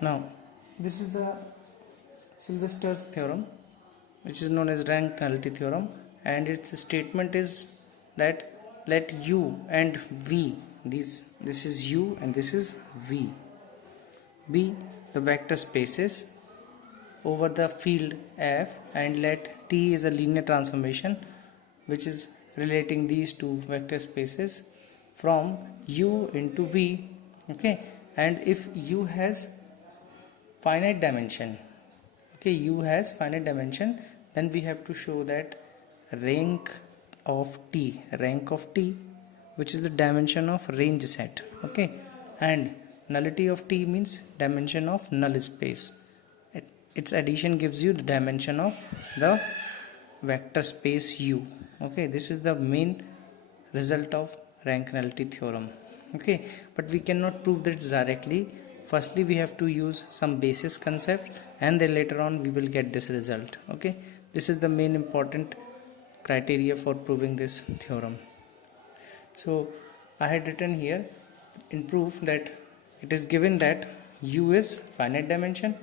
Now, this is the Sylvester's theorem, which is known as rank nullity theorem, and its statement is that let U and V, this is U and this is V, be the vector spaces over the field F, and let T is a linear transformation which is relating these two vector spaces from U into V. Okay, and if U has finite dimension, okay, U has finite dimension, then we have to show that rank of T, which is the dimension of range set, okay, and nullity of T means dimension of null space. Its addition gives you the dimension of the vector space U. Okay, this is the main result of rank nullity theorem. Okay, but we cannot prove this directly. Firstly, we have to use some basis concept, and then later on we will get this result. Okay, this is the main important criteria for proving this theorem. So I had written here in proof that it is given that U is finite dimensional.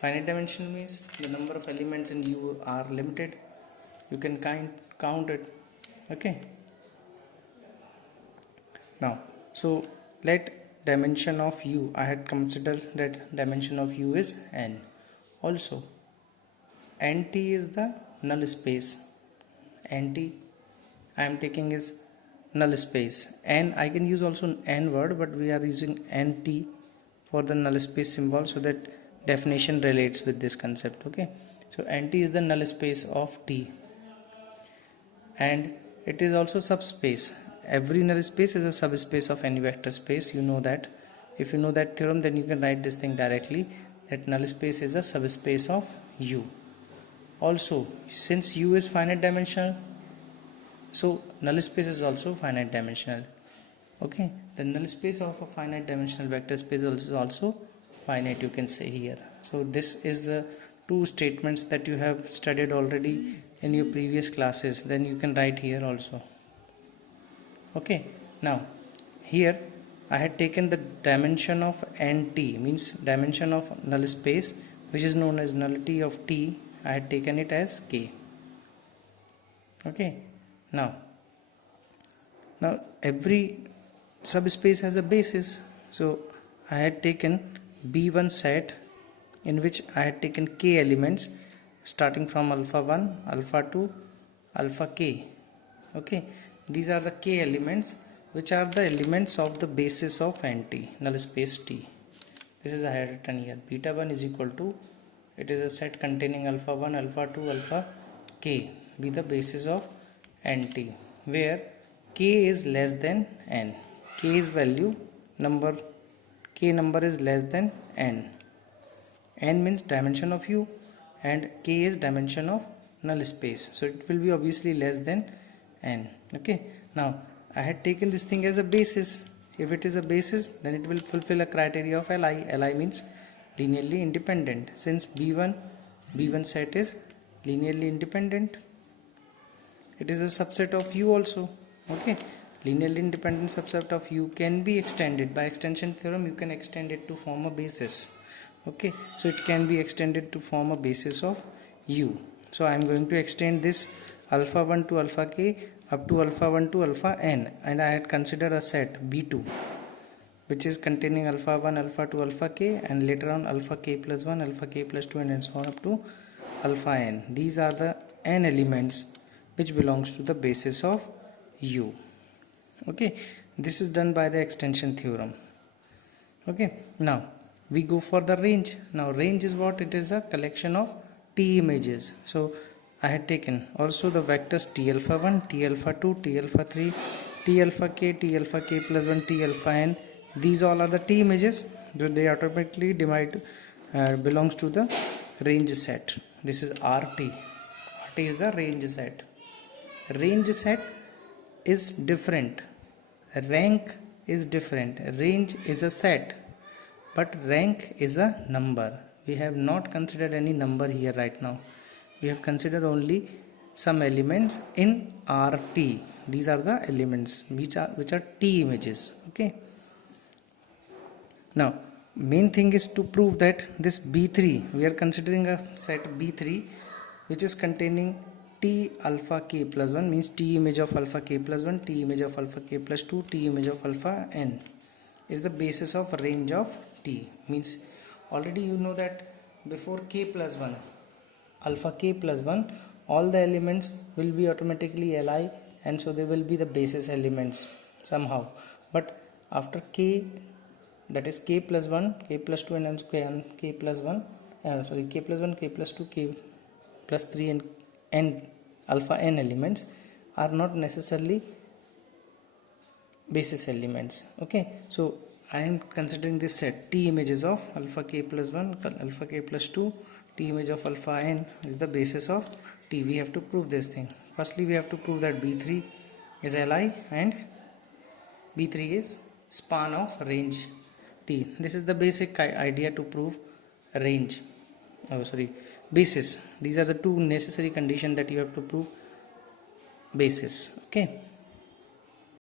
Finite dimensional means the number of elements in U are limited. You can count it. Okay. Now, so let dimension of U, I had considered that dimension of U is n. Also, nt is the null space. Nt I am taking is null space. N, I can use also n word, but we are using nt for the null space symbol so that definition relates with this concept. Okay, so nt is the null space of T, and it is also subspace. Every null space is a subspace of any vector space. You know that. If you know that theorem, then you can write this thing directly, that null space is a subspace of U. Also, since U is finite dimensional, so null space is also finite dimensional. Okay, the null space of a finite dimensional vector space is also finite, you can say here. So this is the two statements that you have studied already in your previous classes. Then you can write here also. Okay, now here I had taken the dimension of nt, means dimension of null space, which is known as nullity of T. I had taken it as k. Okay, now every subspace has a basis. So I had taken B1 set in which I had taken k elements starting from alpha 1, alpha 2, alpha k. Okay, these are the k elements which are the elements of the basis of nt, null space T. This is I had written here. Beta 1 is equal to, it is a set containing alpha 1, alpha 2, alpha k be the basis of nt, where k is less than n. K is value number, k number is less than n. N means dimension of U, and k is dimension of null space, so it will be obviously less than n. Okay, now I had taken this thing as a basis. If it is a basis, then it will fulfill a criteria of Li. Li means linearly independent. Since B1 set is linearly independent, it is a subset of U also. Okay, linearly independent subset of U can be extended by extension theorem. You can extend it to form a basis. Okay, so it can be extended to form a basis of U. So I am going to extend this alpha 1 to alpha k up to alpha 1 to alpha n, and I had considered a set B2 which is containing alpha 1, alpha 2, alpha k, and later on alpha k plus 1, alpha k plus 2, and so on up to alpha n. These are the n elements which belongs to the basis of U. Okay, this is done by the extension theorem. Okay, now we go for the range. Now range is what? It is a collection of T images. So I had taken also the vectors T alpha 1, T alpha 2, T alpha 3, T alpha k plus 1, T alpha n. These all are the T images, so they automatically belongs to the range set. This is RT. RT is the range set. Range set is different. Rank is different. Range is a set, but rank is a number. We have not considered any number here right now. We have considered only some elements in RT. These are the elements which are T images. Okay. Now main thing is to prove that this B3, we are considering a set B3 which is containing T alpha k plus 1, means T image of alpha k plus 1, T image of alpha k plus 2, T image of alpha n is the basis of range of T. Means already you know that before k plus 1, alpha k plus 1, all the elements will be automatically Li, and so they will be the basis elements somehow. But after k, that is k plus 1, k plus 2 and k plus 1, k plus 1, k plus 2, k plus 3 and n alpha n elements are not necessarily basis elements. Okay, so I am considering this set T images of alpha k plus 1, alpha k plus 2, T image of alpha n is the basis of T. We have to prove this thing. Firstly, we have to prove that B3 is Li and B3 is span of range T. This is the basic idea to prove range. Basis. These are the two necessary conditions that you have to prove basis. Okay.